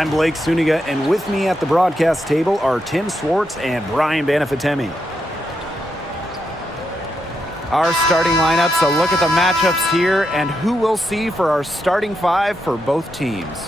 I'm Blake Suniga, and with me at the broadcast table are Tim Swartz and Brian Banafitemi. Our starting lineups, a look at the matchups here, and who we'll see for our starting five for both teams.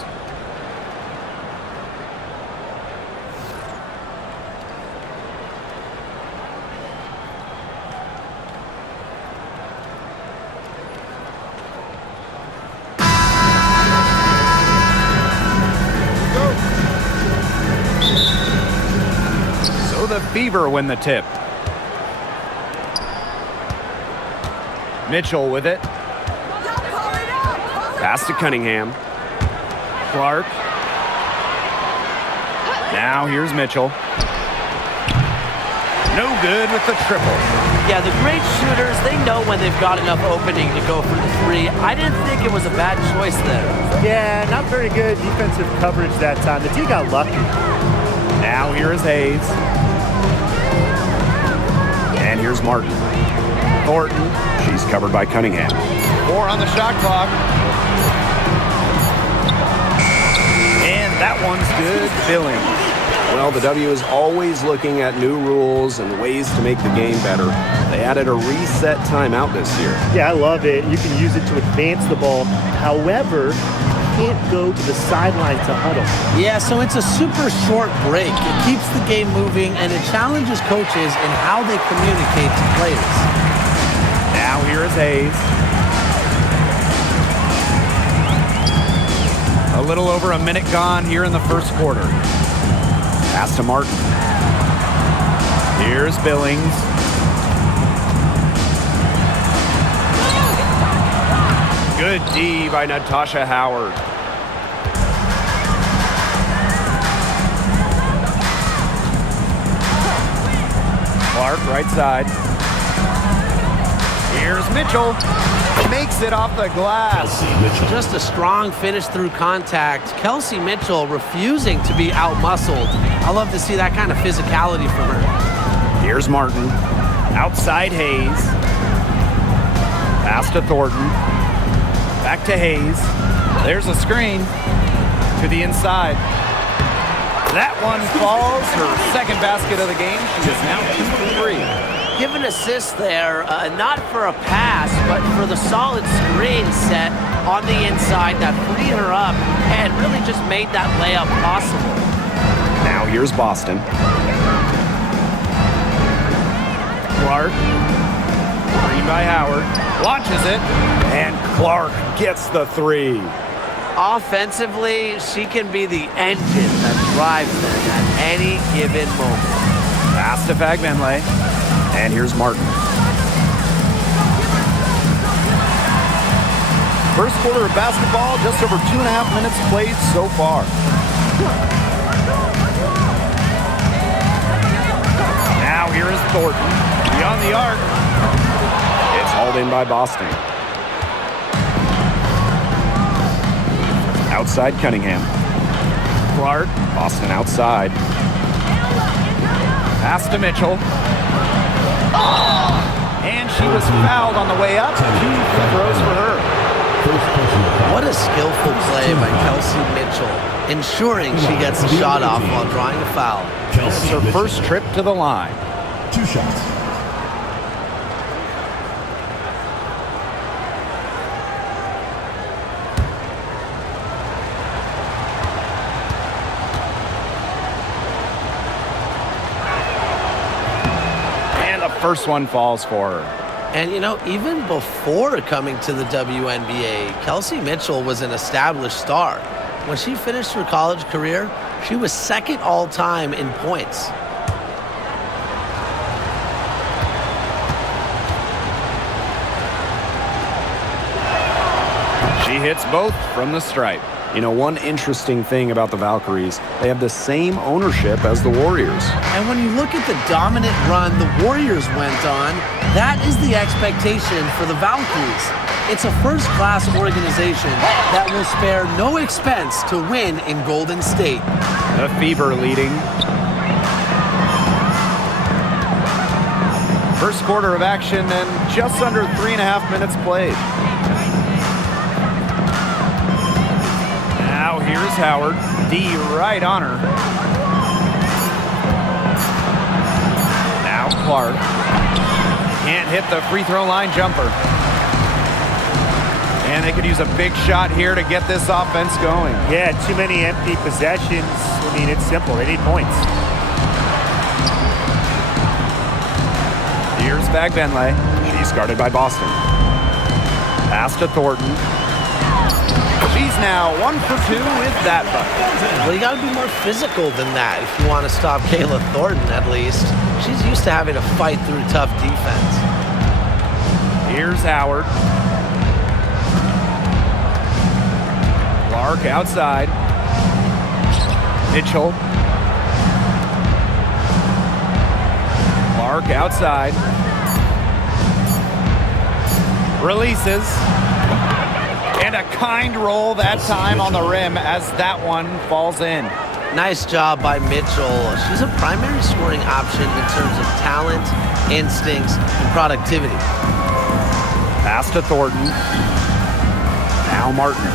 So the Fever win the tip. Mitchell with it. Pass to Cunningham. Clark. Now here's Mitchell. No good with the triple. Yeah, the great shooters, they know when they've got enough opening to go for the three. I didn't think it was a bad choice there. Yeah, not very good defensive coverage that time. The D got lucky. Now here is Hayes. And here's Martin. Thornton. She's covered by Cunningham. 4 on the shot clock. And that one's good. Billings. Well, the W is always looking at new rules and ways to make the game better. They added a reset timeout this year. Yeah, I love it. You can use it to advance the ball. However, you can't go to the sideline to huddle. Yeah, so it's a super short break. It keeps the game moving, and it challenges coaches in how they communicate to players. Now here is Hayes. A little over a minute gone here in the first quarter. Pass to Martin. Here's Billings. Good D by Natasha Howard. Clark, right side. Here's Mitchell. Makes it off the glass. Just a strong finish through contact. Kelsey Mitchell refusing to be out-muscled. I love to see that kind of physicality from her. Here's Martin. Outside Hayes. Pass to Thornton. Back to Hayes. There's a screen to the inside. That one falls. Her second basket of the game. She is now 2 for 3. Give an assist there, not for a pass, but for the solid screen set on the inside that freed her up and really just made that layup possible. Now here's Boston. Clark. Screen by Howard. Launches it. And Clark gets the three. Offensively, she can be the engine that drives them at any given moment. Pass to Fagbenle. And here's Martin. First quarter of basketball, just over 2.5 minutes played so far. Now here is Thornton. Beyond the arc. It's hauled in by Boston. Outside Cunningham. Clark. Boston outside. Pass to Mitchell. And she was fouled on the way up. 2 free throws for her. What a skillful play by Kelsey Mitchell, ensuring she gets the shot off while drawing a foul. It's her first trip to the line. 2 shots. First one falls for her. And, you know, even before coming to the WNBA, Kelsey Mitchell was an established star. When she finished her college career, she was second all-time in points. She hits both from the stripe. You know, one interesting thing about the Valkyries, they have the same ownership as the Warriors. And when you look at the dominant run the Warriors went on, that is the expectation for the Valkyries. It's a first-class organization that will spare no expense to win in Golden State. The Fever leading. First quarter of action and just under 3.5 minutes played. Now here's Howard. D right on her. Now Clark. Can't hit the free throw line jumper. And they could use a big shot here to get this offense going. Yeah, too many empty possessions. I mean, it's simple. They need points. Here's Bagbenley. She's guarded by Boston. Pass to Thornton. She's now 1 for 2 with that bucket. Well, you got to be more physical than that if you want to stop Kayla Thornton, at least. She's used to having to fight through tough defense. Here's Howard. Clark outside. Mitchell. Clark outside. Releases. And a kind roll that time on the rim as that one falls in. Nice job by Mitchell. She's a primary scoring option in terms of talent, instincts, and productivity. Pass to Thornton. Now Martin.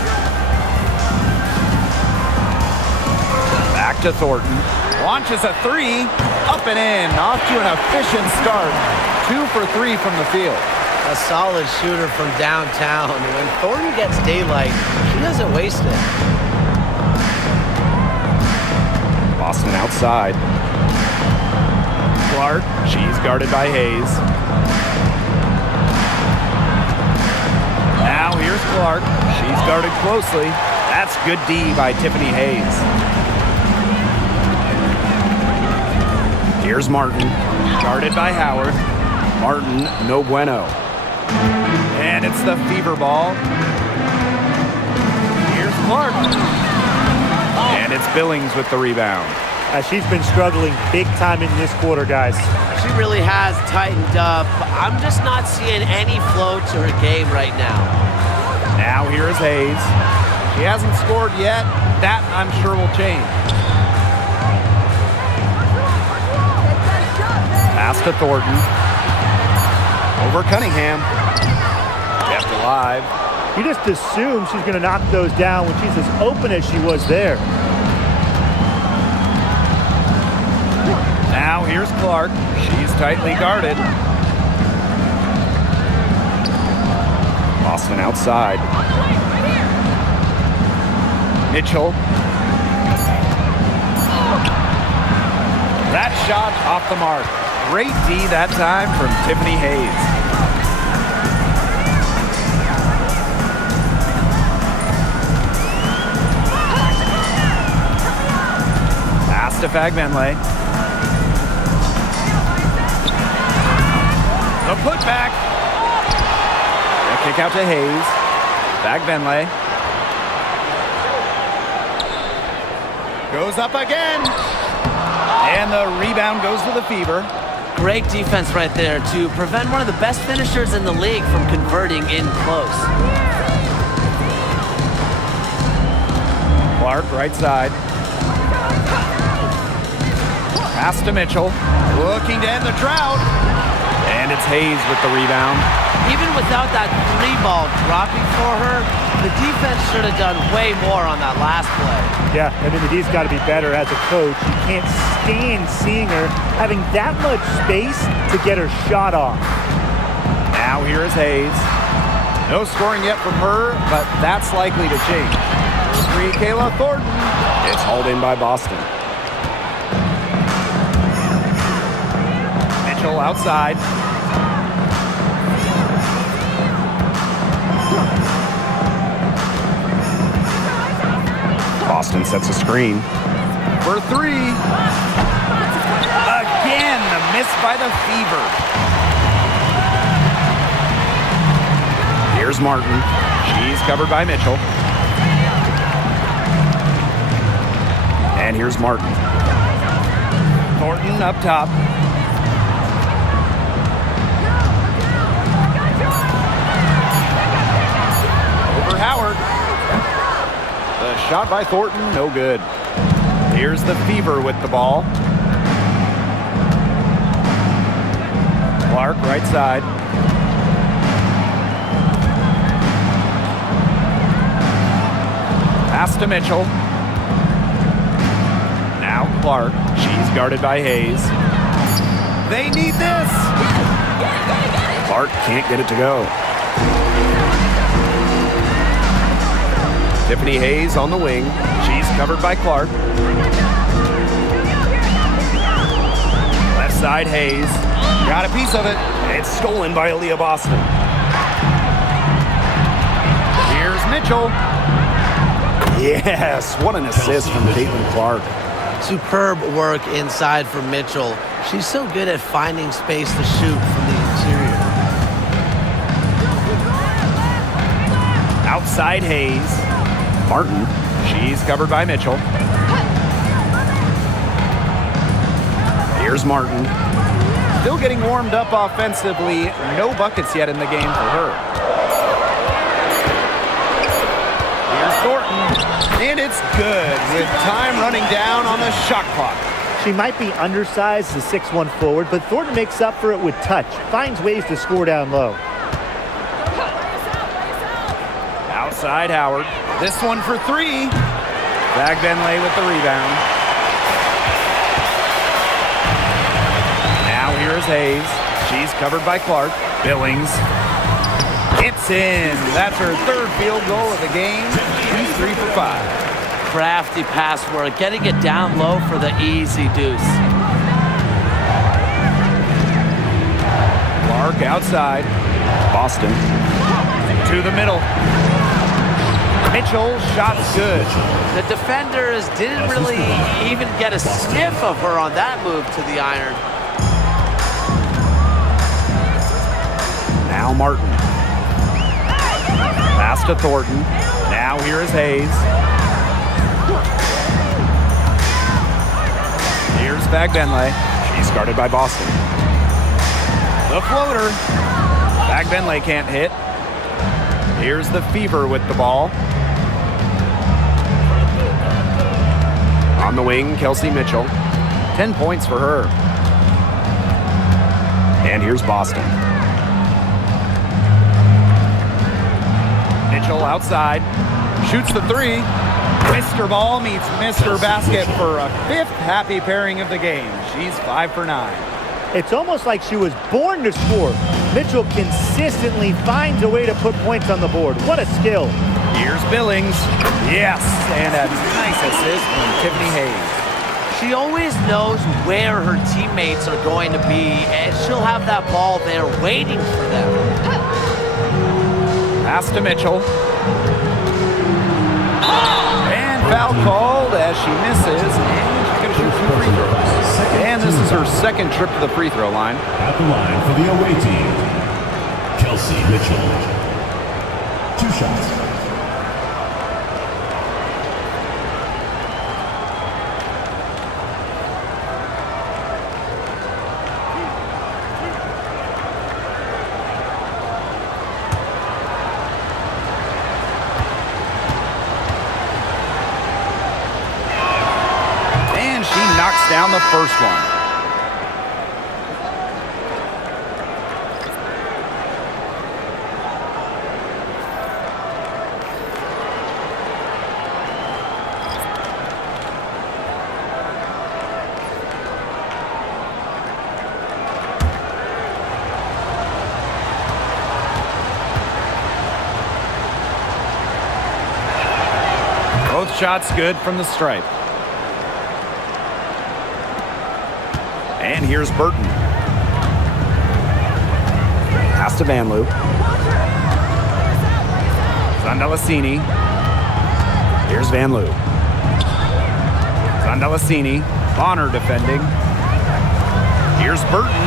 Back to Thornton. Launches a three. Up and in. Off to an efficient start. 2 for 3 from the field. A solid shooter from downtown. When Thornton gets daylight, she doesn't waste it. Boston outside. Clark. She's guarded by Hayes. Now here's Clark. She's guarded closely. That's good D by Tiffany Hayes. Here's Martin. Guarded by Howard. Martin, no bueno. And it's the fever ball. Here's Clark. And it's Billings with the rebound. She's been struggling big time in this quarter, guys. She really has tightened up. I'm just not seeing any flow to her game right now. Now here's Hayes. She hasn't scored yet. That, I'm sure, will change. Pass to Thornton. Over Cunningham. Kept alive. You just assume she's going to knock those down when she's as open as she was there. Now here's Clark. She's tightly guarded. Boston outside. Mitchell. That shot off the mark. Great D that time from Tiffany Hayes. Pass to Fagbenley. The putback. A kick out to Hayes. Fagbenley. Goes up again. And the rebound goes to the Fever. Great defense right there to prevent one of the best finishers in the league from converting in close. Clark, right side. Pass to Mitchell. Looking to end the drought. And it's Hayes with the rebound. Even without that three ball dropping for her, the defense should have done way more on that last play. Yeah, I mean, the D's got to be better as a coach. You can't stand seeing her having that much space to get her shot off. Now here is Hayes. No scoring yet from her, but that's likely to change. Three, Kayla Thornton. It's hauled in by Boston. Mitchell outside. Boston sets a screen. For three. Again, the miss by the Fever. Here's Martin. She's covered by Mitchell. And here's Martin. Thornton up top. Over Howard. The shot by Thornton, no good. Here's the Fever with the ball. Clark, right side. Pass to Mitchell. Now Clark. She's guarded by Hayes. They need this. Clark can't get it to go. Tiffany Hayes on the wing. She's covered by Clark. Left side Hayes. Got a piece of it. It's stolen by Aaliyah Boston. Here's Mitchell. Yes, what an assist from CaitlinClark. Superb work inside from Mitchell. She's so good at finding space to shoot from the interior. Outside Hayes. Martin. She's covered by Mitchell. Here's Martin. Still getting warmed up offensively. No buckets yet in the game for her. Here's Thornton. And it's good with time running down on the shot clock. She might be undersized as a 6'1" forward, but Thornton makes up for it with touch. Finds ways to score down low. Outside Howard. This one for three. Bag Benley with the rebound. Now here's Hayes. She's covered by Clark. Billings. It's in. That's her third field goal of the game. She's 3 for 5. Crafty pass work, getting it down low for the easy deuce. Clark outside. Boston. To the middle. Mitchell, shot's good. The defenders didn't really even get a sniff of her on that move to the iron. Now Martin. Pass to Thornton. Now here is Hayes. Here's Bag Benley. She's guarded by Boston. The floater. Bag Benley can't hit. Here's the Fever with the ball. On the wing, Kelsey Mitchell. 10 points for her. And here's Boston. Mitchell outside. Shoots the three. Mr. Ball meets Mr. Basket for a fifth happy pairing of the game. She's 5 for 9. It's almost like she was born to score. Mitchell consistently finds a way to put points on the board. What a skill. Here's Billings. Yes, and a nice assist from Tiffany Hayes. She always knows where her teammates are going to be, and she'll have that ball there waiting for them. Pass to Mitchell. And foul called as she misses, and she's going to shoot 2 free throws. And this is her second trip to the free throw line. At the line for the away team, Kelsey Mitchell. 2 shots. Knocks down the first one. Both shots good from the stripe. And here's Burton. Pass to Vanloo. Zandalasini. Here's Vanloo. Zandalasini. Bonner defending. Here's Burton.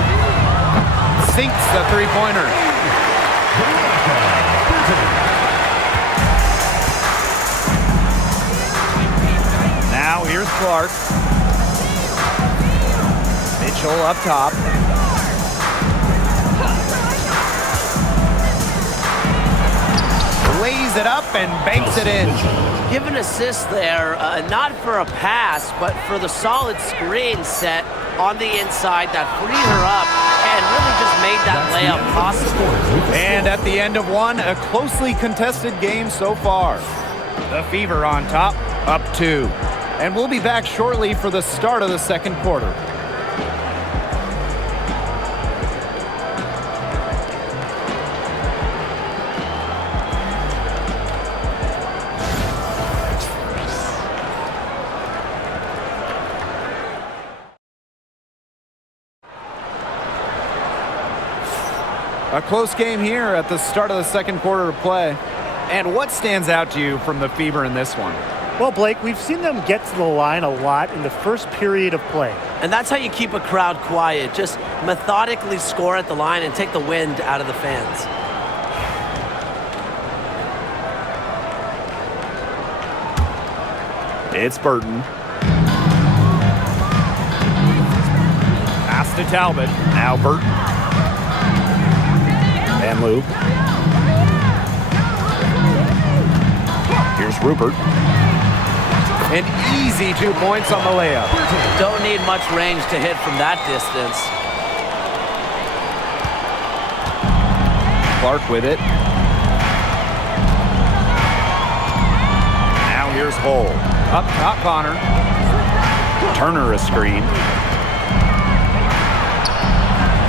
Sinks the three-pointer. Now here's Clark. Mitchell up top. Lays it up and banks it in. Give an assist there, not for a pass, but for the solid screen set on the inside that freed her up and really just made that layup possible. And at the end of one, a closely contested game so far. The Fever on top, up 2. And we'll be back shortly for the start of the second quarter. A close game here at the start of the second quarter of play. And what stands out to you from the Fever in this one? Well, Blake, we've seen them get to the line a lot in the first period of play. And that's how you keep a crowd quiet. Just methodically score at the line and take the wind out of the fans. It's Burton. Pass to Talbot. Now Burton. Van Loo. Here's Rupert. An easy 2 points on the layup. Don't need much range to hit from that distance. Clark with it. Now here's Hull. Up top, Bonner. Turner a screen.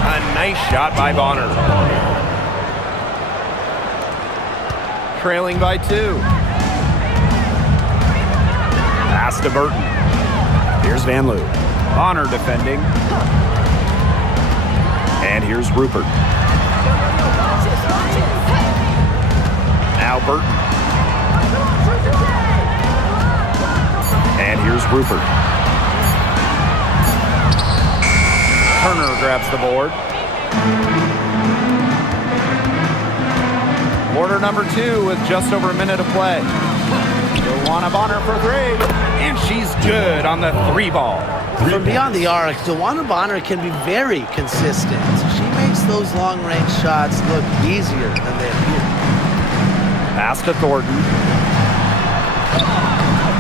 A nice shot by Bonner. Trailing by 2. Pass to Burton. Here's Van Loo. Bonner defending. And here's Rupert. Now Burton. And here's Rupert. Turner grabs the board. Quarter number 2 with just over a minute of play. DeWanna Bonner for 3. And she's good on the 3 ball. From beyond the arc, DeWanna Bonner can be very consistent. She makes those long-range shots look easier than they appear. Pass to Thornton.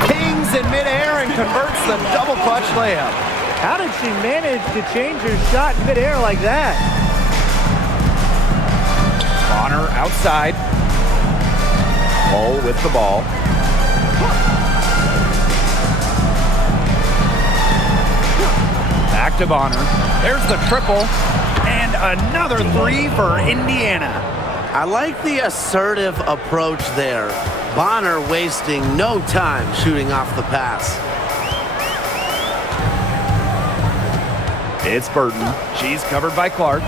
Kings in midair and converts the double clutch layup. How did she manage to change her shot in midair like that? Bonner outside. Hull with the ball. Back to Bonner. There's the triple. And another 3 for Indiana. I like the assertive approach there. Bonner wasting no time shooting off the pass. It's Burton. She's covered by Clark.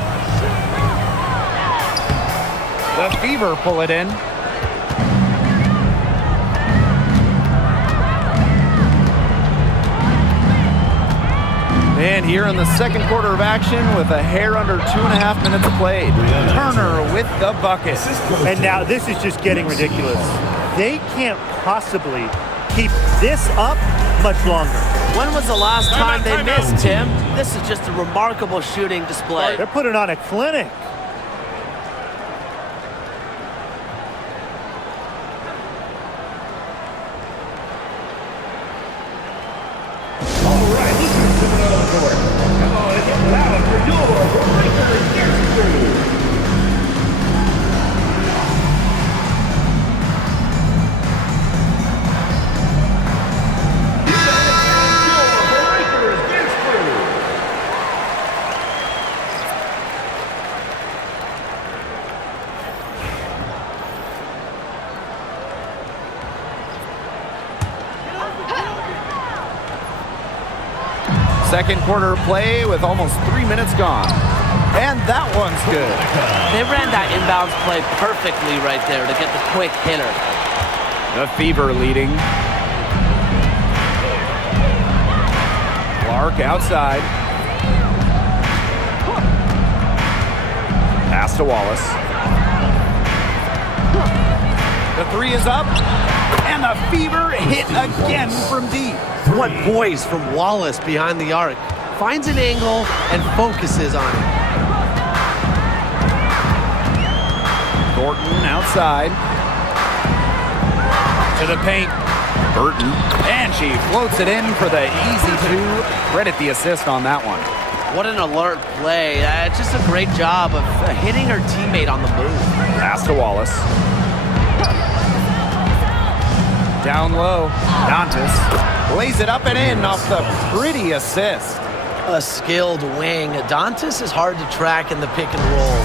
The Fever pull it in. And here in the second quarter of action with a hair under 2.5 minutes played. Turner with the bucket. And now this is just getting ridiculous. They can't possibly keep this up much longer. When was the last time they missed, Tim? This is just a remarkable shooting display. They're putting on a clinic. Second quarter play with almost 3 minutes gone. And that one's good. They ran that inbounds play perfectly right there to get the quick hitter. The Fever leading. Clark outside. Pass to Wallace. The 3 is up. And the Fever hit again from deep. What poise from Wallace behind the arc. Finds an angle and focuses on it. Thornton outside. To the paint. Burton. And she floats it in for the easy 2. Credit the assist on that one. What an alert play. Just a great job of hitting her teammate on the move. Pass to Wallace. Down low, Dantas lays it up and in off the pretty assist. A skilled wing. Dantas is hard to track in the pick and roll.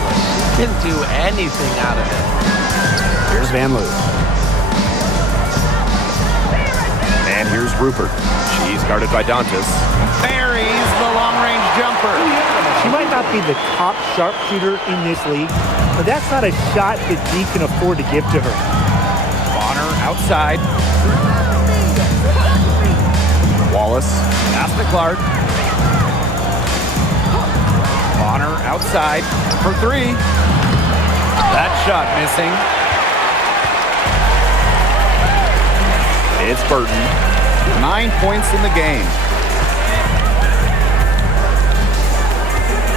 She can do anything out of it. Here's Van Loo. And here's Rupert. She's guarded by Dantas. Buries the long-range jumper. She might not be the top sharpshooter in this league, but that's not a shot that G can afford to give to her. Bonner outside. Wallace. Pass to Clark. Bonner outside for three. That shot missing. It's Burton. 9 points in the game.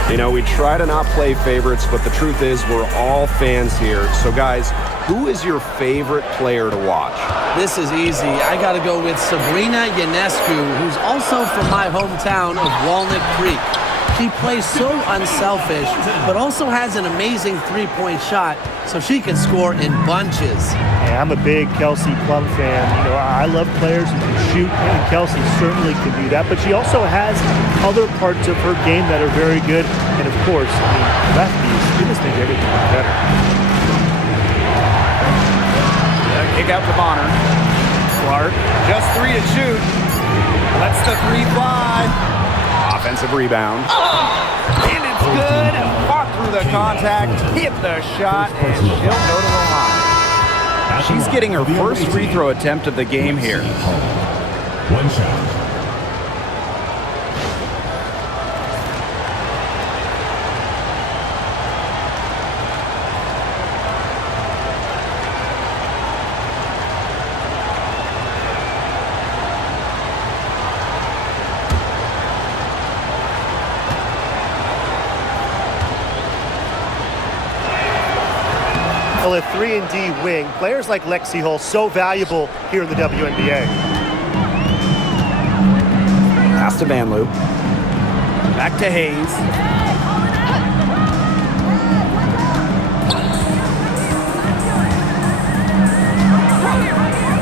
You know, we try to not play favorites, but the truth is we're all fans here. So, guys, who is your favorite player to watch? This is easy. I got to go with Sabrina Ionescu, who's also from my hometown of Walnut Creek. She plays so unselfish, but also has an amazing three-point shot, so she can score in bunches. Yeah, I'm a big Kelsey Plum fan. You know, I love players who can shoot, and Kelsey certainly can do that. But she also has other parts of her game that are very good. And of course, I mean, lefties, they just make everything better. Kick out to Bonner. Clark, just three to shoot. Lets the three fly. Offensive rebound. And it's good. Fought through the contact, hit the shot, and she'll go to the line. She's getting her first free throw attempt of the game here. One shot. Well, a 3-and-D wing, players like Lexi Hull, so valuable here in the WNBA. Pass to Van Loo. Back to Hayes.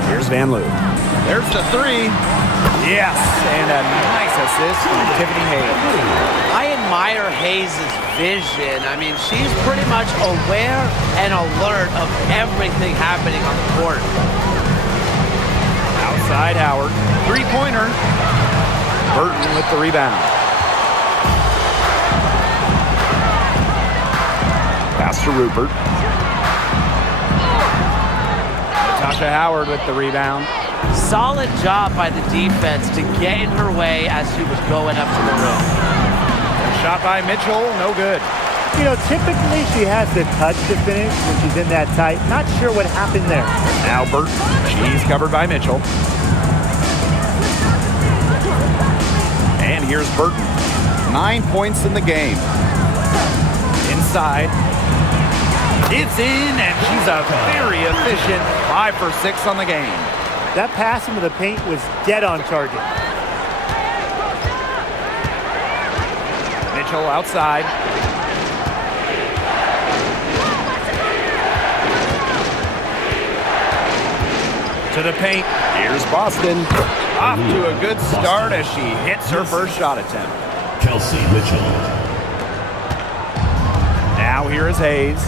Here's Van Loo. There's the three. Yes, and a nice assist from Tiffany Hayes. I admire Hayes' vision. I mean, she's pretty much aware and alert of everything happening on the court. Outside Howard. Three-pointer. Burton with the rebound. Pass to Rupert. Natasha Howard with the rebound. Solid job by the defense to get in her way as she was going up to the rim. Shot by Mitchell, no good. You know, typically she has the touch to finish when she's in that tight. Not sure what happened there. Now Burton. She's covered by Mitchell. And here's Burton. 9 points in the game. Inside. It's in, and she's a very efficient 5 for 6 on the game. That pass into the paint was dead on target. Mitchell outside. To the paint. Here's Boston. Off to a good start as she hits her first shot attempt. Kelsey Mitchell. Now here is Hayes.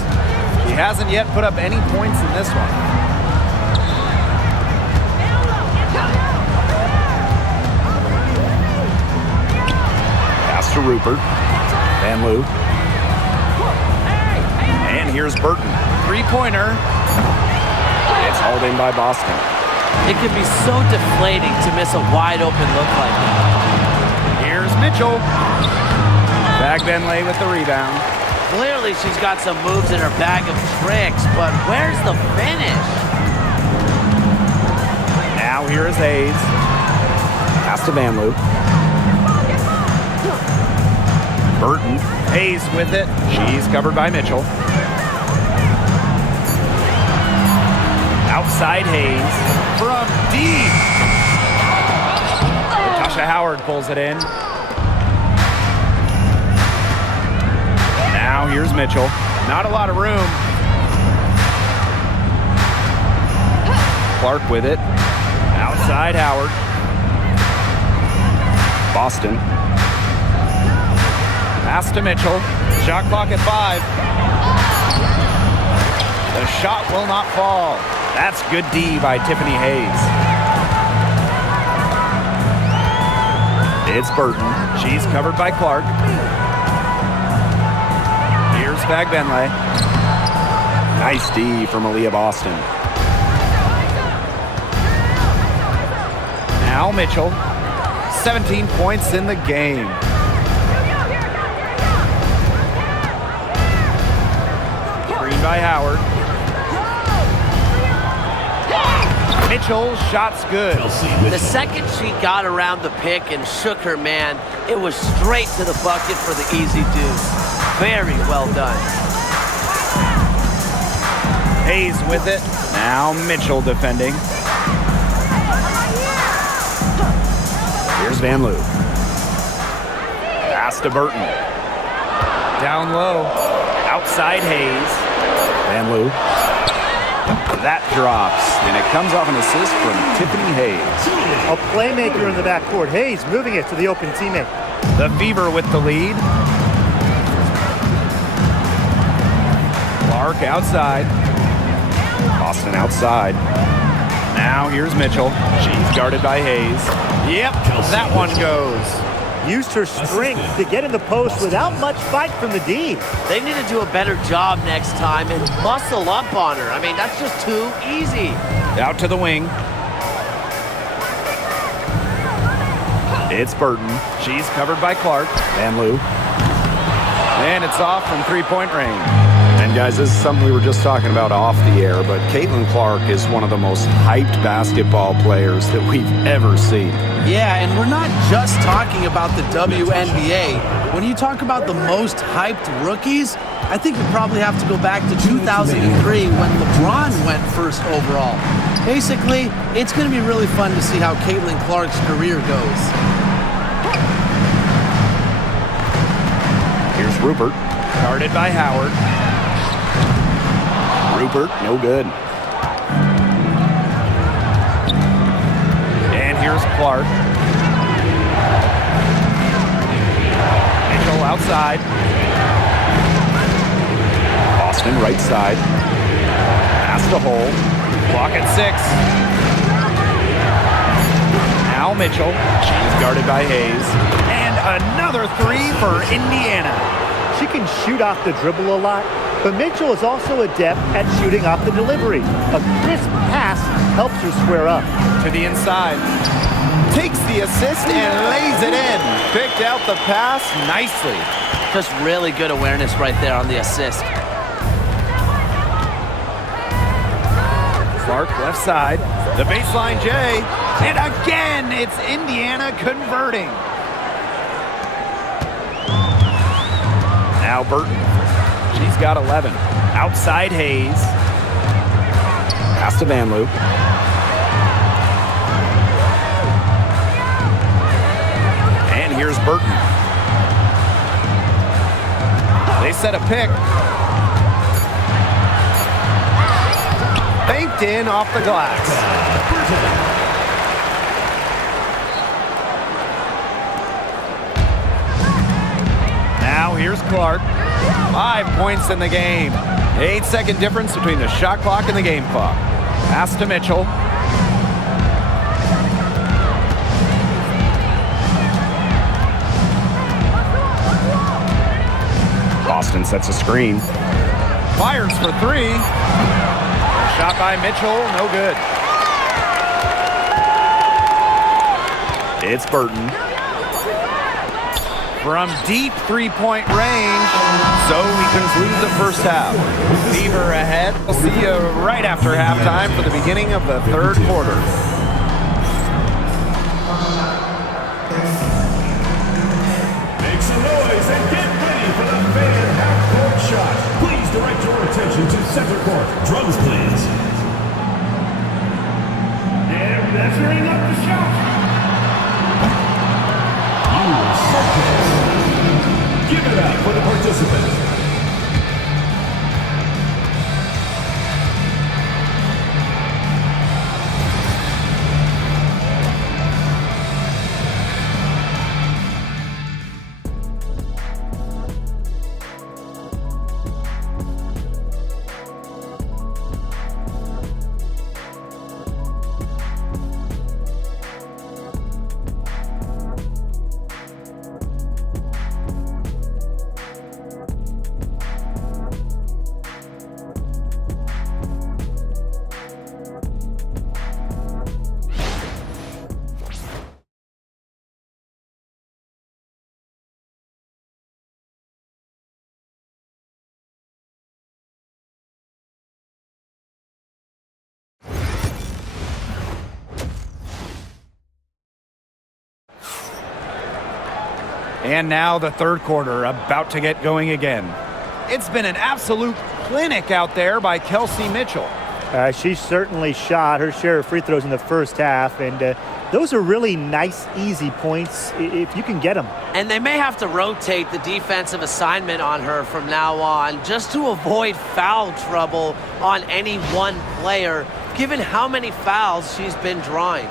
She hasn't yet put up any points in this one. Pass to Rupert. Van Loo. And here's Burton. Three-pointer. It's hauled in by Boston. It can be so deflating to miss a wide open look like that. Here's Mitchell. Bag Benlay with the rebound. Clearly she's got some moves in her bag of tricks, but where's the finish? Now here is Hayes. Pass to Van Loo. Burton. Hayes with it. She's covered by Mitchell. Outside Hayes from deep. Natasha Howard pulls it in. Now here's Mitchell. Not a lot of room. Clark with it. Outside Howard. Boston. Pass to Mitchell. Shot clock at 5. The shot will not fall. That's good D by Tiffany Hayes. It's Burton. She's covered by Clark. Here's Fagbenle. Nice D from Aaliyah Boston. Now Mitchell. 17 points in the game. Screen by Howard. Mitchell, shot's good. The second she got around the pick and shook her man, it was straight to the bucket for the easy deuce. Very well done. Hayes with it. Now Mitchell defending. Here's Van Loo. Pass to Burton. Down low. Outside Hayes. Van Loo. That drops, and it comes off an assist from Tiffany Hayes. A playmaker in the backcourt. Hayes moving it to the open teammate. The Fever with the lead. Clark outside. Boston outside. Now here's Mitchell. She's guarded by Hayes. Yep, that one goes. Used her strength to get in the post without much fight from the D. They need to do a better job next time and muscle up on her. I mean, that's just too easy. Out to the wing. It's Burton. She's covered by Clark. Van Loo. And it's off from three-point range. And guys, this is something we were just talking about off the air, but Caitlin Clark is one of the most hyped basketball players that we've ever seen. Yeah, and we're not just talking about the WNBA. When you talk about the most hyped rookies, I think you probably have to go back to 2003 when LeBron went first overall. Basically, it's going to be really fun to see how Caitlin Clark's career goes. Here's Rupert. Guarded by Howard. Rupert, no good. And here's Clark. Mitchell outside. Boston right side. Pass to hole. Clock at 6. Now Mitchell. She's guarded by Hayes. And another 3 for Indiana. She can shoot off the dribble a lot, but Mitchell is also adept at shooting off the delivery. A crisp pass helps her square up. To the inside. Takes the assist and lays it in. Picked out the pass nicely. Just really good awareness right there on the assist. Clark left side. The baseline J. And again, it's Indiana converting. Now Burton. She's got 11. Outside Hayes. Pass to Van Loo. And here's Burton. They set a pick. Banked in off the glass. Now here's Clark. 5 points in the game. 8-second difference between the shot clock and the game clock. Pass to Mitchell. Boston sets a screen. Fires for 3. Shot by Mitchell, no good. It's Burton. From deep three-point range, so we conclude the first half. Fever ahead. We'll see you right after halftime for the beginning of the third quarter. Make some noise and get ready for the fan half-court shot. Please direct your attention to center court. Drums, please. And measuring up the shot. Give it up for the participants. And now the third quarter about to get going again. It's been an absolute clinic out there by Kelsey Mitchell. She certainly shot her share of free throws in the first half, and those are really nice, easy points if you can get them. And they may have to rotate the defensive assignment on her from now on just to avoid foul trouble on any one player, given how many fouls she's been drawing.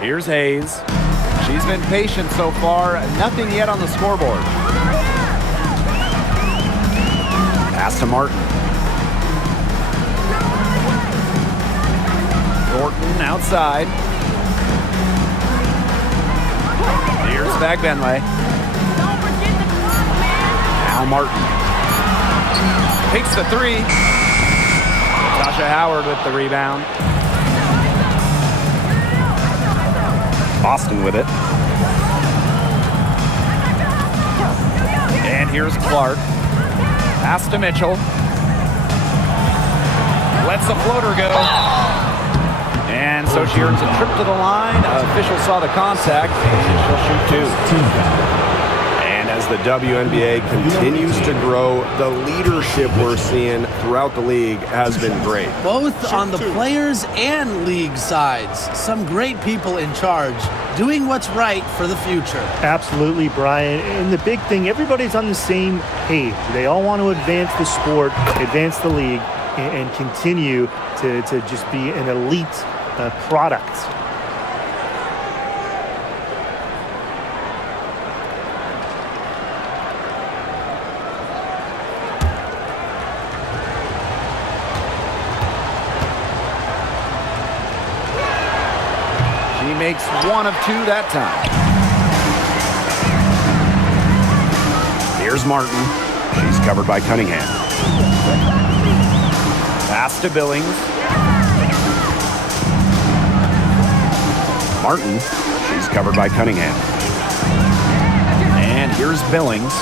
Here's Hayes. She's been patient so far. Nothing yet on the scoreboard. Pass to Martin. Thornton outside. Here's Fagbenle. Now Martin. Takes the three. Tasha Howard with the rebound. Boston with it. And here's Clark. Pass to Mitchell. Lets the floater go. And so she earns a trip to the line. Official saw the contact, and she'll shoot two. And as the WNBA continues to grow, the leadership we're seeing throughout the league has been great. Both on the players and league sides. Some great people in charge, doing what's right for the future. Absolutely, Brian. And the big thing, everybody's on the same page. They all want to advance the sport, advance the league, and continue to just be an elite product. She makes one of two that time. Here's Martin. She's covered by Cunningham. Pass to Billings. Martin. She's covered by Cunningham. And here's Billings.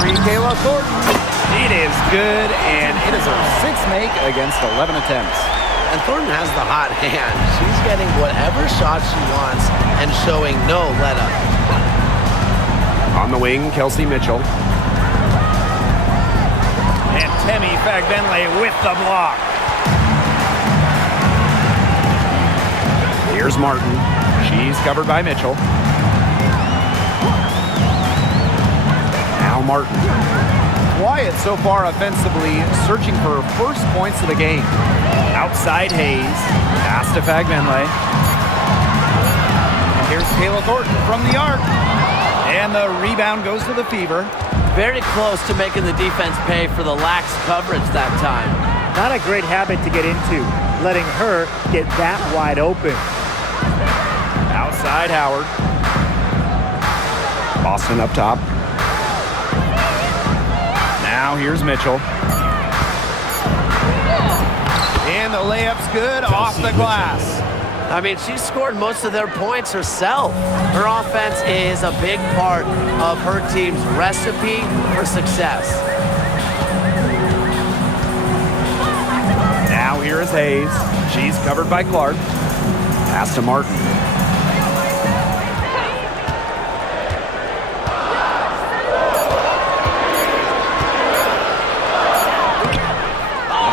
Three, Kayla Thornton. It is good, and it is her sixth make against 11 attempts. And Thornton has the hot hand. She's getting whatever shot she wants and showing no let-up. On the wing, Kelsey Mitchell. And Temi Fagbenle with the block. Here's Martin. She's covered by Mitchell. Now Martin. Quiet so far offensively, searching for first points of the game. Outside Hayes. Pass to Fagbenle. And here's Kayla Thornton from the arc. And the rebound goes to the Fever. Very close to making the defense pay for the lax coverage that time. Not a great habit to get into, letting her get that wide open. Outside Howard. Boston up top. Now here's Mitchell. And the layup's good off the glass. I mean, she scored most of their points herself. Her offense is a big part of her team's recipe for success. Now here is Hayes. She's covered by Clark. Pass to Martin.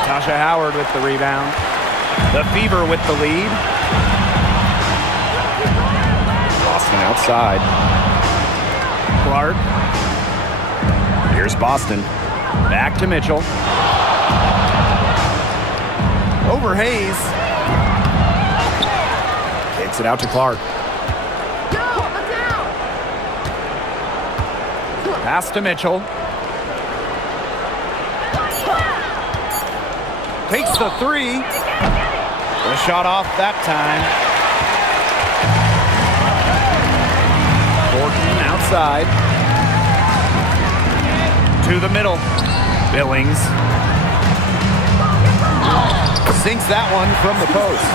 Tasha Howard with the rebound. The Fever with the lead. Boston outside. Clark. Here's Boston. Back to Mitchell. Over Hayes. Kicks it out to Clark. Pass to Mitchell. Takes the three. The shot off that time. Thornton outside. To the middle. Billings. Sinks that one from the post.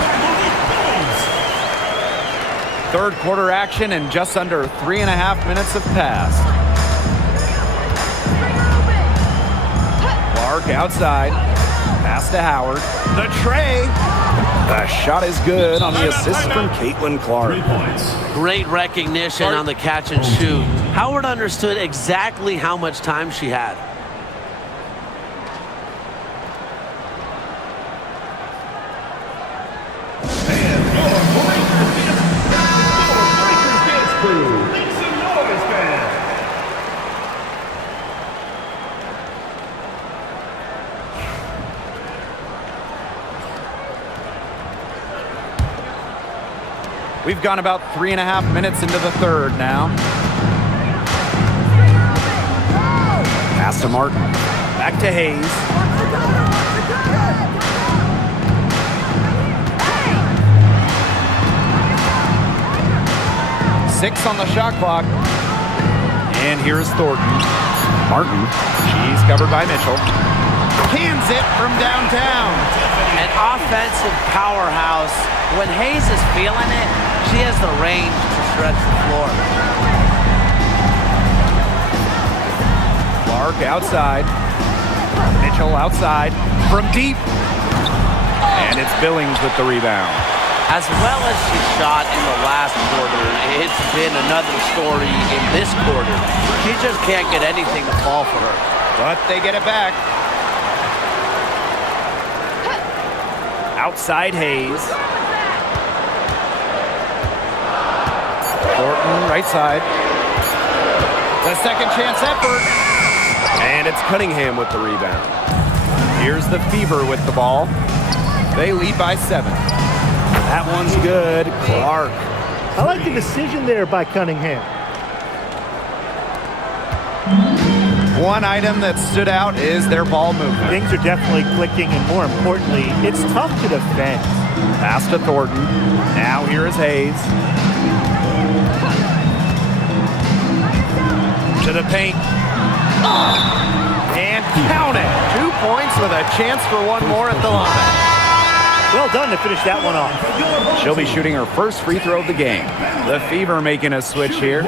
Third quarter action and just under 3.5 minutes have passed. Clark outside. Pass to Howard. The tray. The shot is good on the assist from Clark. 3 points. Great recognition on the catch and shoot. Howard understood exactly how much time she had. And your Breakers dance crew. Make some noise, fans. We've gone about 3.5 minutes into the third now. Pass to Martin. Back to Hayes. Six on the shot clock. And here's Thornton. Martin. She's covered by Mitchell. Cans it from downtown. An offensive powerhouse. When Hayes is feeling it, she has the range to stretch the floor. Clark outside. Mitchell outside. From deep. And it's Billings with the rebound. As well as she shot in the last quarter, it's been another story in this quarter. She just can't get anything to fall for her. But they get it back. Outside Hayes. Thornton right side. The second chance effort. And it's Cunningham with the rebound. Here's the Fever with the ball. They lead by 7. That one's good. Clark. I like the decision there by Cunningham. One item that stood out is their ball movement. Things are definitely clicking, and more importantly, it's tough to defend. Pass to Thornton. Now here is Hayes. To the paint. And count it. 2 points with a chance for one more at the line. Well done to finish that one off. She'll be shooting her first free throw of the game. The Fever making a switch here.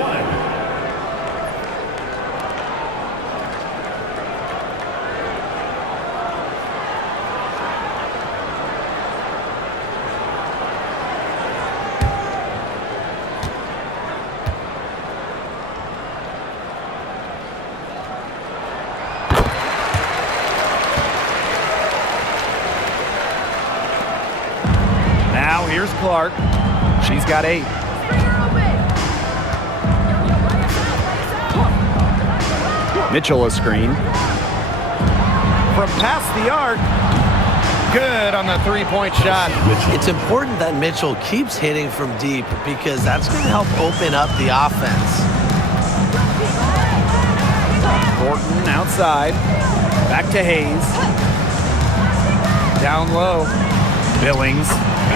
Now here's Clark. She's got 8. Mitchell a screen. From past the arc. Good on the three-point shot. It's important that Mitchell keeps hitting from deep because that's going to help open up the offense. Thornton outside. Back to Hayes. Down low. Billings.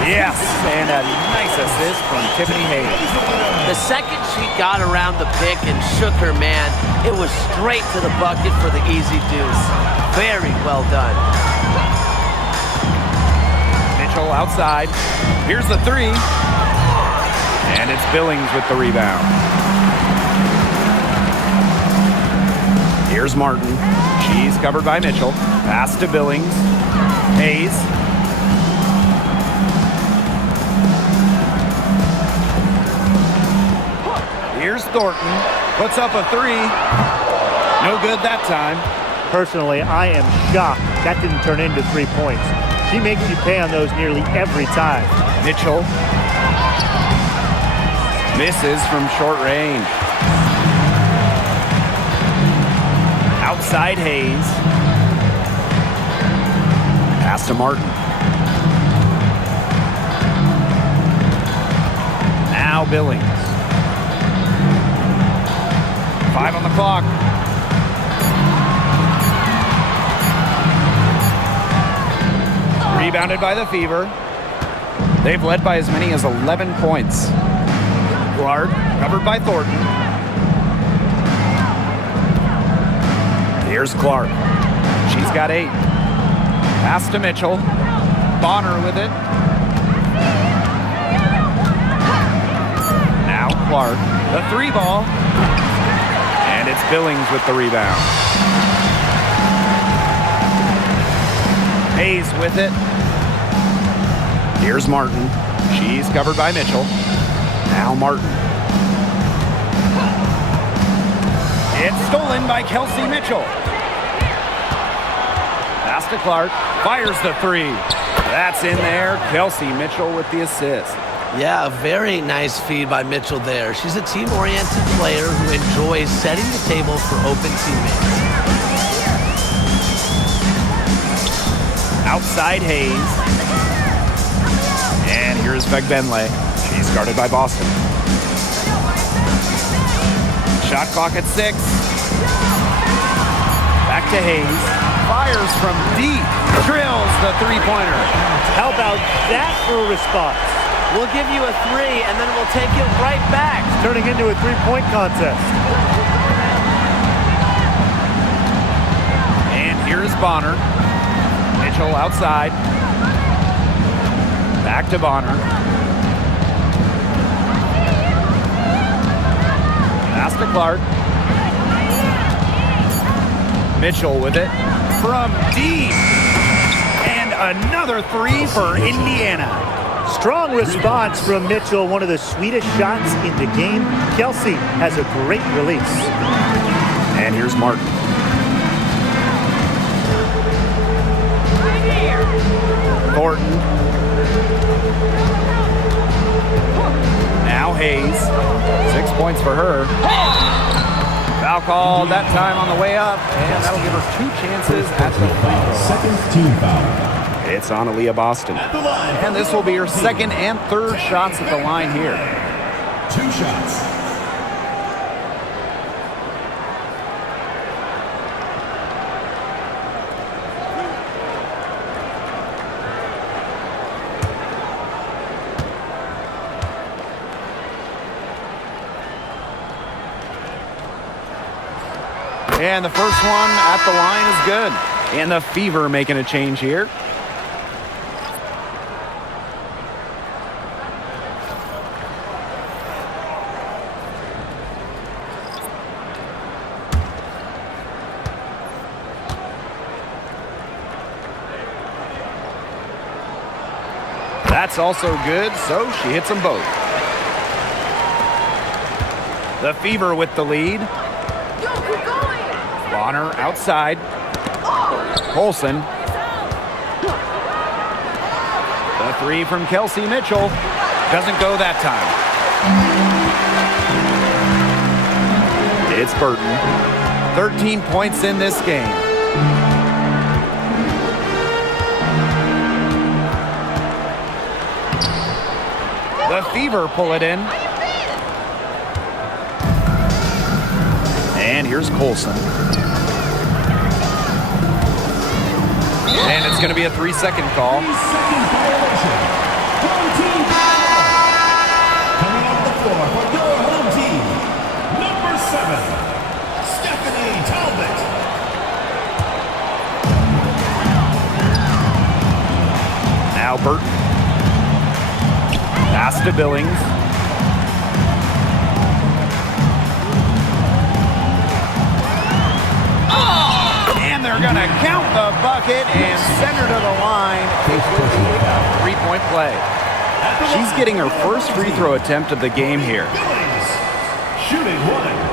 Yes, and a nice assist from Tiffany Hayes. The second she got around the pick and shook her man, it was straight to the bucket for the easy deuce. Very well done. Mitchell outside. Here's the 3. And it's Billings with the rebound. Here's Martin. She's covered by Mitchell. Pass to Billings. Hayes. Here's Thornton. Puts up a 3. No good that time. Personally, I am shocked that didn't turn into 3 points. She makes you pay on those nearly every time. Mitchell. Misses from short range. Outside Hayes. Pass to Martin. Now Billings. 5 on the clock. Rebounded by the Fever. They've led by as many as 11 points. Clark covered by Thornton. Here's Clark. She's got 8. Pass to Mitchell. Bonner with it. Now Clark. The 3 ball. And it's Billings with the rebound. Hayes with it. Here's Martin. She's covered by Mitchell. Now Martin. It's stolen by Kelsey Mitchell. Pass to Clark. Fires the three. That's in there. Kelsey Mitchell with the assist. Yeah, a very nice feed by Mitchell there. She's a team-oriented player who enjoys setting the table for open teammates. Outside Hayes. And here's Fegbenle. She's guarded by Boston. Shot clock at 6. Back to Hayes. Fires from deep. Drills the three-pointer. How about that for a response? We'll give you a 3, and then we'll take it right back. Turning into a three-point contest. And here's Bonner. Mitchell outside. Back to Bonner. Pass to Clark. Mitchell with it from deep. And another 3 for Indiana. Strong response from Mitchell, one of the sweetest shots in the game. Kelsey has a great release. And here's Martin. Thornton. Now Hayes. 6 points for her. Foul call that time on the way up, and that'll give her 2 chances at the free throw. Second team foul. It's on Aaliyah Boston. At the line. And this will be her second and third shots at the line here. 2 shots. And the first one at the line is good. And the Fever making a change here. That's also good, so she hits them both. The Fever with the lead. Bonner outside. Colson. The 3 from Kelsey Mitchell. Doesn't go that time. It's Burton. 13 points in this game. The Fever pull it in. And here's Colson. And it's going to be a 3-second call. 3-second violation. Home team foul. Coming off the floor for your home team. Number 7, Stephanie Talbot. Now Burton. Pass to Billings. And they're going to count the bucket and send her to the line. Three-point play. She's getting her first free throw attempt of the game here. Billings shooting 1.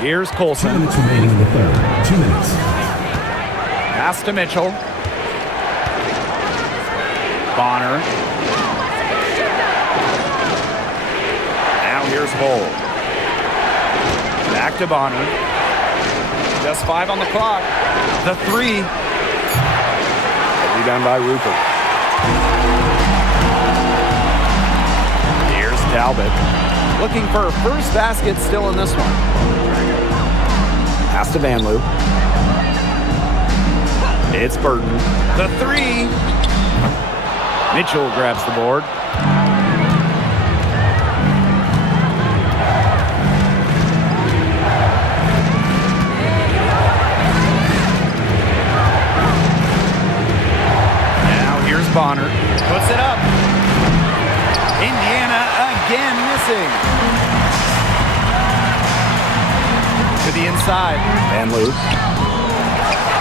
Here's 2 Colson. minutes remaining in the third. 2 minutes. Pass to Mitchell. Bonner. Now here's Hull. Back to Bonner. Just 5 on the clock. The 3. Rebound by Rupert. Here's Talbot. Looking for her first basket still in this one. Pass to Van Loo. It's Burton. The 3. Mitchell grabs the board. Bonner. Puts it up. Indiana again missing. To the inside. Van Loo.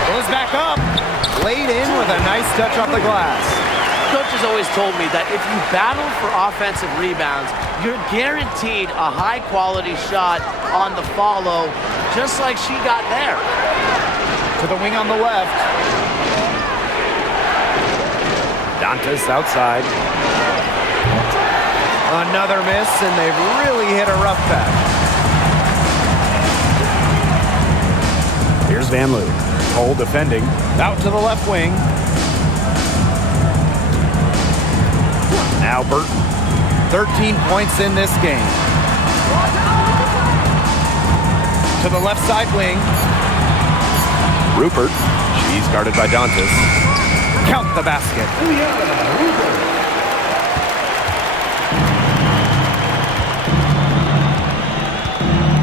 Goes back up. Laid in with a nice touch off the glass. Coach has always told me that if you battle for offensive rebounds, you're guaranteed a high-quality shot on the follow, just like she got there. To the wing on the left. Dantas outside. Another miss, and they've really hit a rough patch. Here's Van Loo. Cole defending. Out to the left wing. Now Burton. 13 points in this game. To the left side wing. Rupert. She's guarded by Dantas. Count the basket.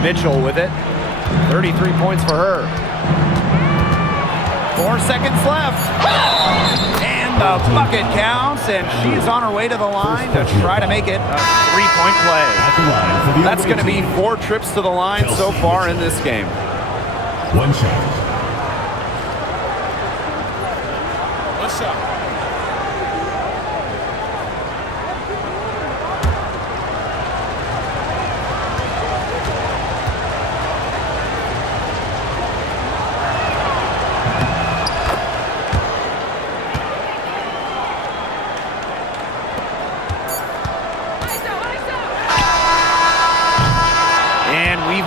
Mitchell with it. 33 points for her. 4 seconds left. And the bucket counts, and she's on her way to the line to try to make it a 3-point play. That's going to be 4 trips to the line so far in this game. One shot. What's up?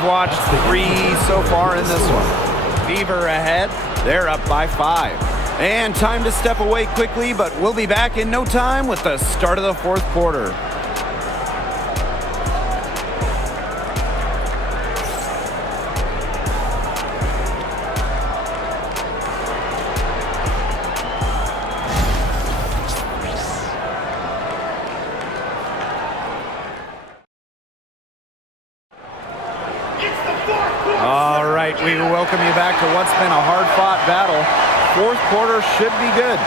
Watched 3 so far in this one. Fever ahead. They're up by 5. And time to step away quickly, but we'll be back in no time with the start of the 4th quarter. All right, we welcome you back to what's been a hard-fought battle. 4th quarter should be good.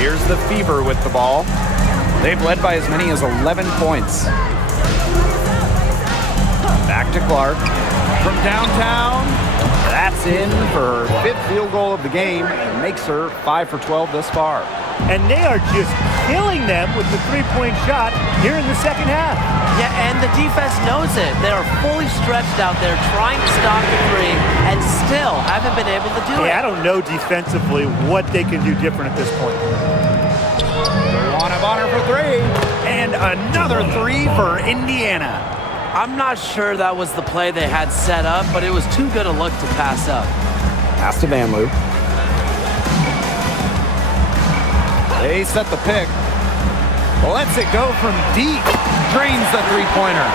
Here's the Fever with the ball. They've led by as many as 11 points. Back to Clark. From downtown, that's in for her 5th field goal of the game and makes her 5 for 12 thus far. And they are just killing them with the 3-point shot here in the second half. Yeah, and the defense knows it. They are fully stretched out there trying to stop the 3 and still haven't been able to do it. I don't know defensively what they can do different at this point. One of honor for 3, and another 3 for Indiana. I'm not sure that was the play they had set up, but it was too good a look to pass up. Pass to Van Loo. They set the pick. Lets it go from deep. Drains the 3-pointer.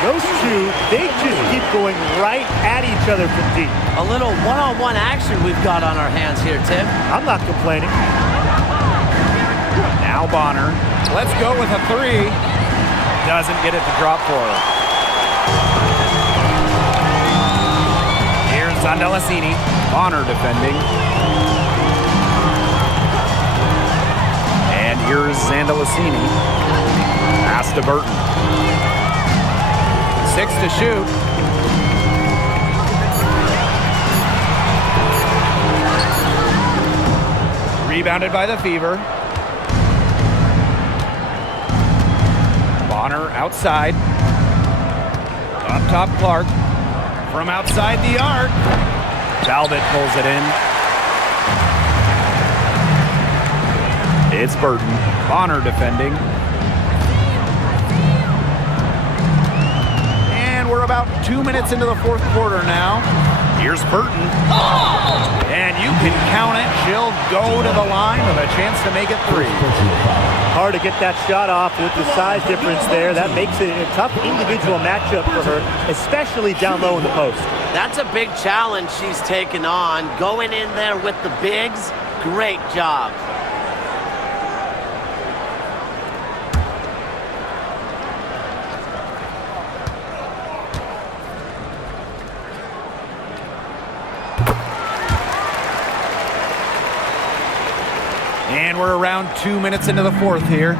Those two, they just keep going right at each other from deep. A little one-on-one action we've got on our hands here, Tim. I'm not complaining. Now Bonner. Let's go with a 3. Doesn't get it to drop for her. Here's Zandelasini. Bonner defending. And here's Zandelasini. Pass to Burton. 6 to shoot. Rebounded by the Fever. Bonner outside. Up top Clark. From outside the arc. Talbot pulls it in. It's Burton. Bonner defending. And we're about 2 minutes into the 4th quarter now. Here's Burton. And you can count it. She'll go to the line with a chance to make it 3. Hard to get that shot off with the size difference there. That makes it a tough individual matchup for her, especially down low in the post. That's a big challenge she's taken on. Going in there with the bigs, great job. we're around 2 minutes into the fourth here.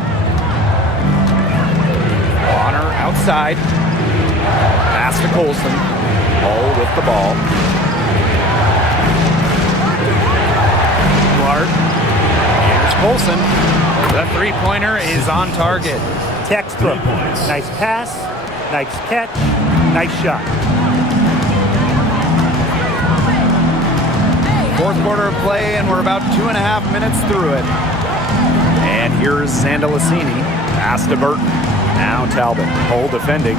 Bonner outside. Pass to Colson. Hall with the ball. Clark. Here's Colson. The three-pointer is on target. Textbook. Nice pass, nice catch, nice shot. Fourth quarter of play, and we're about 2.5 minutes through it. And here's Zandalicini. Pass to Burton. Now Talbot. Hole defending.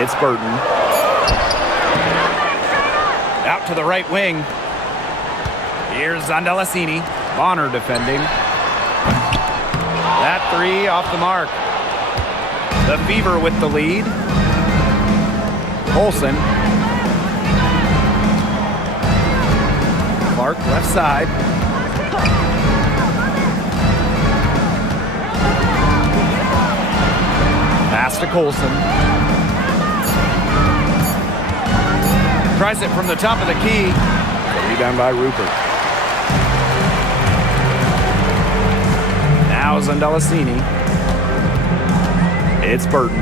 It's Burton. Out to the right wing. Here's Zandalicini. Bonner defending. That three off the mark. The Fever with the lead. Colson. Clark left side. Pass to Colson. Tries it from the top of the key. Rebound by Rupert. Now Zandalicini. It's Burton.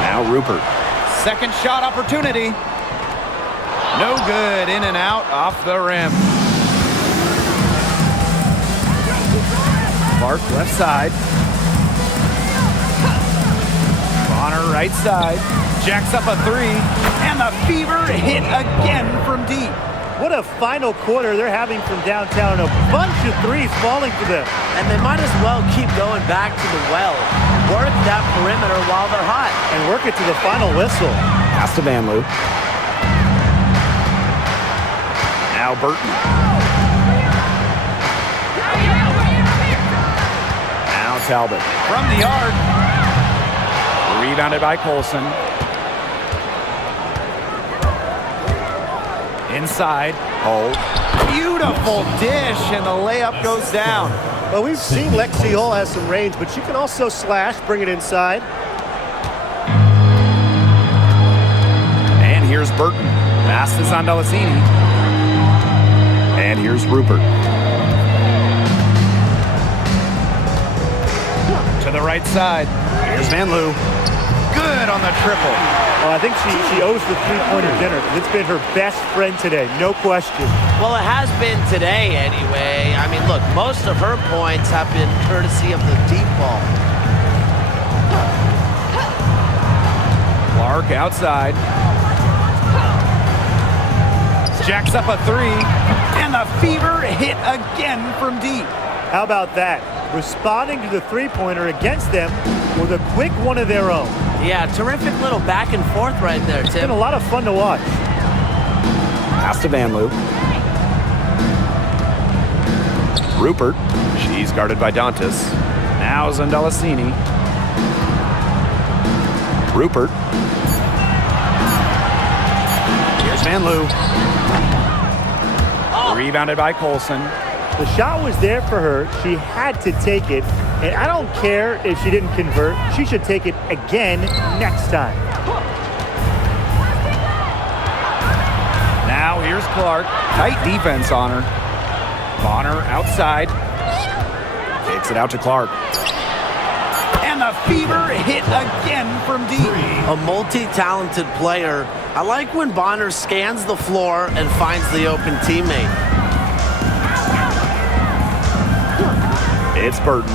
Now Rupert. Second shot opportunity. No good. In and out off the rim. Clark left side. Bonner right side. Jacks up a three. And the Fever hit again from deep. What a final quarter they're having from downtown. A bunch of threes falling for them. And they might as well keep going back to the well. Work that perimeter while they're hot. And work it to the final whistle. Pass to Van Loo. Now Burton. Now Talbot. From the yard. Rebounded by Colson. Inside. Oh. Beautiful dish, and the layup goes down. Well, we've seen Lexi Hall has some range, but she can also slash, bring it inside. And here's Burton. Pass to Zandalicini. And here's Rupert. To the right side. Here's Van Loo. Good on the triple. Well, I think she owes the three-pointer dinner. It's been her best friend today, no question. Well, it has been today anyway. I mean, look, most of her points have been courtesy of the deep ball. Clark outside. Jacks up a three. And the Fever hit again from deep. How about that? Responding to the three-pointer against them with a quick one of their own. Yeah, terrific little back and forth right there, Tim. It's been a lot of fun to watch. Pass to Van Loo. Rupert. She's guarded by Dantas. Now Zandalicini. Rupert. Here's Van Loo. Rebounded by Colson. The shot was there for her. She had to take it. And I don't care if she didn't convert. She should take it again next time. Now here's Clark. Tight defense on her. Bonner outside. Takes it out to Clark. And the Fever hit again from deep. A multi-talented player. I like when Bonner scans the floor and finds the open teammate. It's Burton.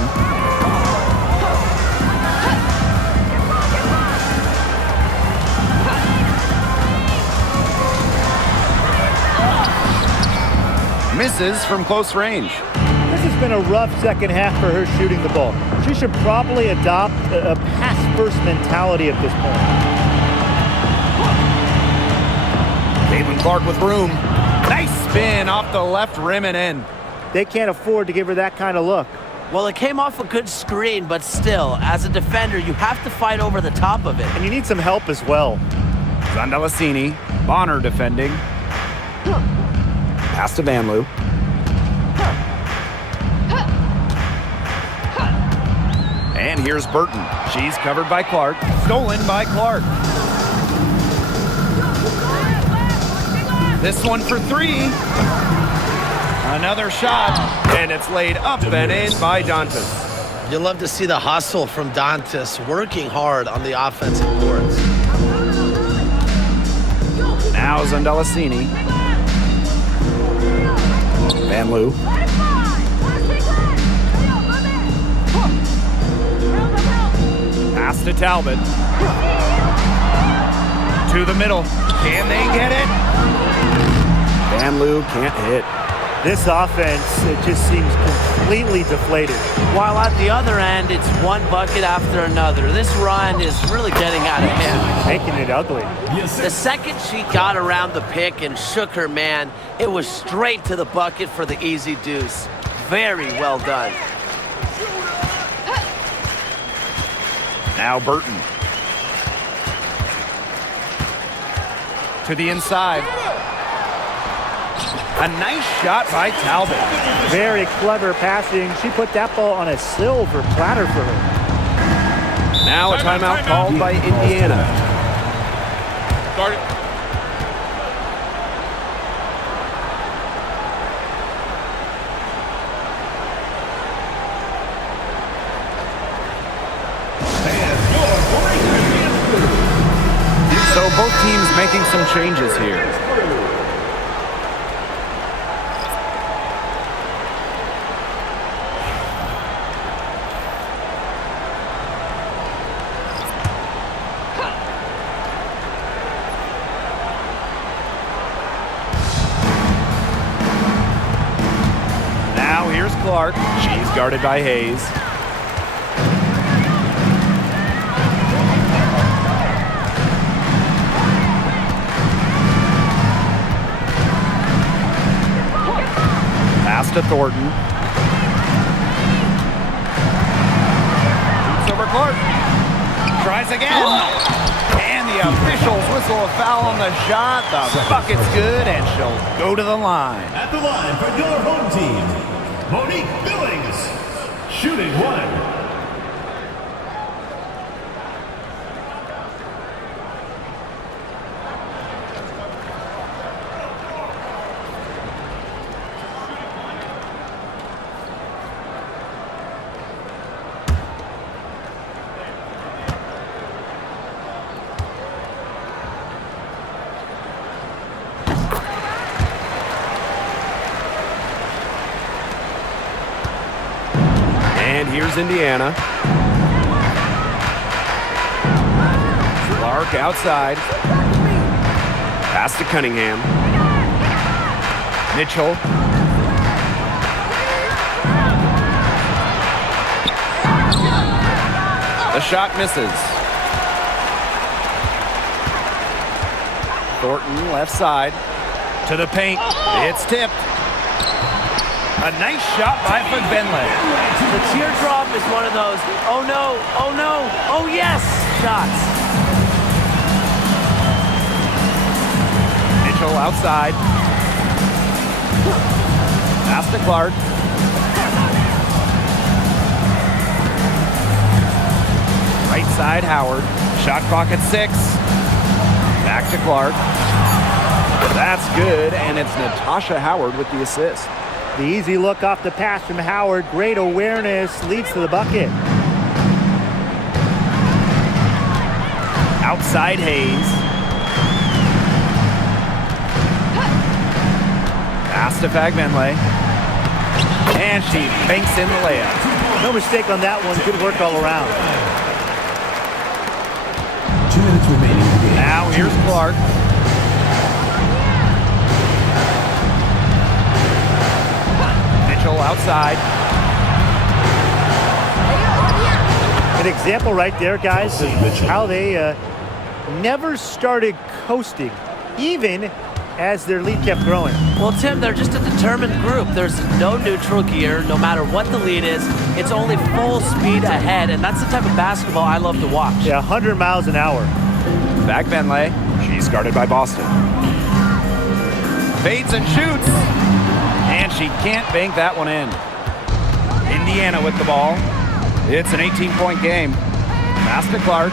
Misses from close range. This has been a rough second half for her shooting the ball. She should probably adopt a pass-first mentality at this point. Caitlin Clark with room. Nice spin off the left rim and in. They can't afford to give her that kind of look. Well, it came off a good screen, but still, as a defender, you have to fight over the top of it. And you need some help as well. Zandalicini. Bonner defending. Pass to Van And here's Burton. She's covered by Clark. Stolen by Clark. This one for three. Another shot. And it's laid up and in by Dantas. You love to see the hustle from Dantas, working hard on the offensive boards. Now Zondelicini. Van Loo. Pass to Talbot. To the middle. Can they get it? Van Loo can't hit. This offense, it just seems completely deflated. While at the other end, it's one bucket after another. This run is really getting out of hand. Making it ugly. The second she got around the pick and shook her man, it was straight to the bucket for the easy deuce. Very well done. Now Burton. To the inside. A nice shot by Talbot. Very clever passing. She put that ball on a silver platter for her. Now a timeout called by Indiana. Start it. So both teams making some changes here. Now here's Clark. She's guarded by Hayes. Pass to Thornton. Shoots over Clark. Tries again. And the officials whistle a foul on the shot. The bucket's good, and she'll go to the line. At the line for your home team, Monique Billings, shooting one. And here's Indiana. Clark outside. Pass to Cunningham. Mitchell. The shot misses. Thornton left side. To the paint. It's tipped. A nice shot by Benley. The teardrop is one of those, oh no, oh no, oh yes, shots. Mitchell outside. Pass to Clark. Right side, Howard. Shot clock at 6. Back to Clark. That's good, and it's Natasha Howard with the assist. The easy look off the pass from Howard. Great awareness. Leads to the bucket. Outside Hayes. Pass to Fagbenley. And she banks in the layup. No mistake on that one. Good work all around. 2 minutes remaining in the game. Now here's Clark. Mitchell outside. An example right there, guys, of how they never started coasting, even as their lead kept growing. Well, Tim, they're just a determined group. There's no neutral gear. No matter what the lead is, it's only full speed ahead, and that's the type of basketball I love to watch. Yeah, 100 miles an hour. Fagbenley. She's guarded by Boston. Fades and shoots. And she can't bank that one in. Indiana with the ball. It's an 18-point game. Pass to Clark.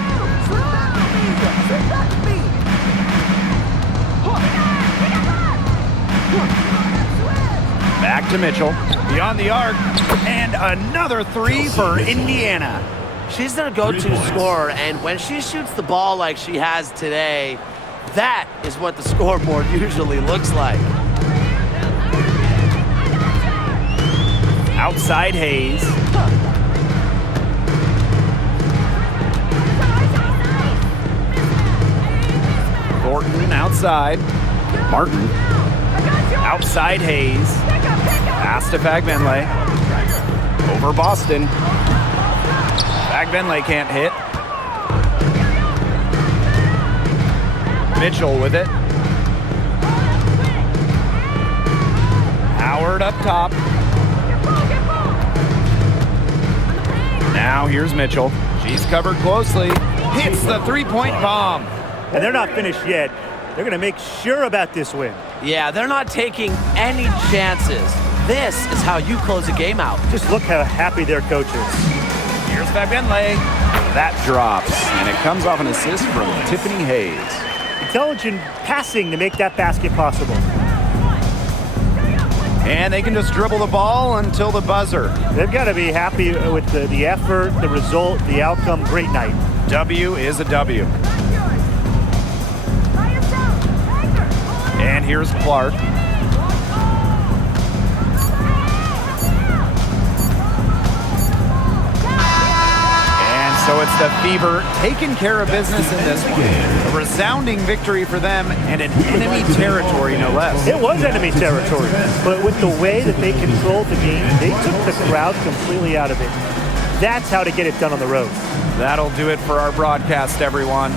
Back to Mitchell. Beyond the arc. And another three for Indiana. She's their go-to scorer, and when she shoots the ball like she has today, that is what the scoreboard usually looks like. Outside Hayes. Thornton outside. Martin. Outside Hayes. Pass to Fagbenle. Over Boston. Fagbenle can't hit. Mitchell with it. Howard up top. Now here's Mitchell. She's covered closely. Hits the three-point bomb. And they're not finished yet. They're going to make sure about this win. Yeah, they're not taking any chances. This is how you close a game out. Just look how happy their coach is. Here's Fagbenle. That drops, and it comes off an assist from Tiffany Hayes. Intelligent passing to make that basket possible. And they can just dribble the ball until the buzzer. They've got to be happy with the effort, the result, the outcome. Great night. W is a W. And here's Clark. And so it's the Fever taking care of business in this one. A resounding victory for them and an enemy territory, no less. It was enemy territory, but with the way that they controlled the game, they took the crowd completely out of it. That's how to get it done on the road. That'll do it for our broadcast, everyone.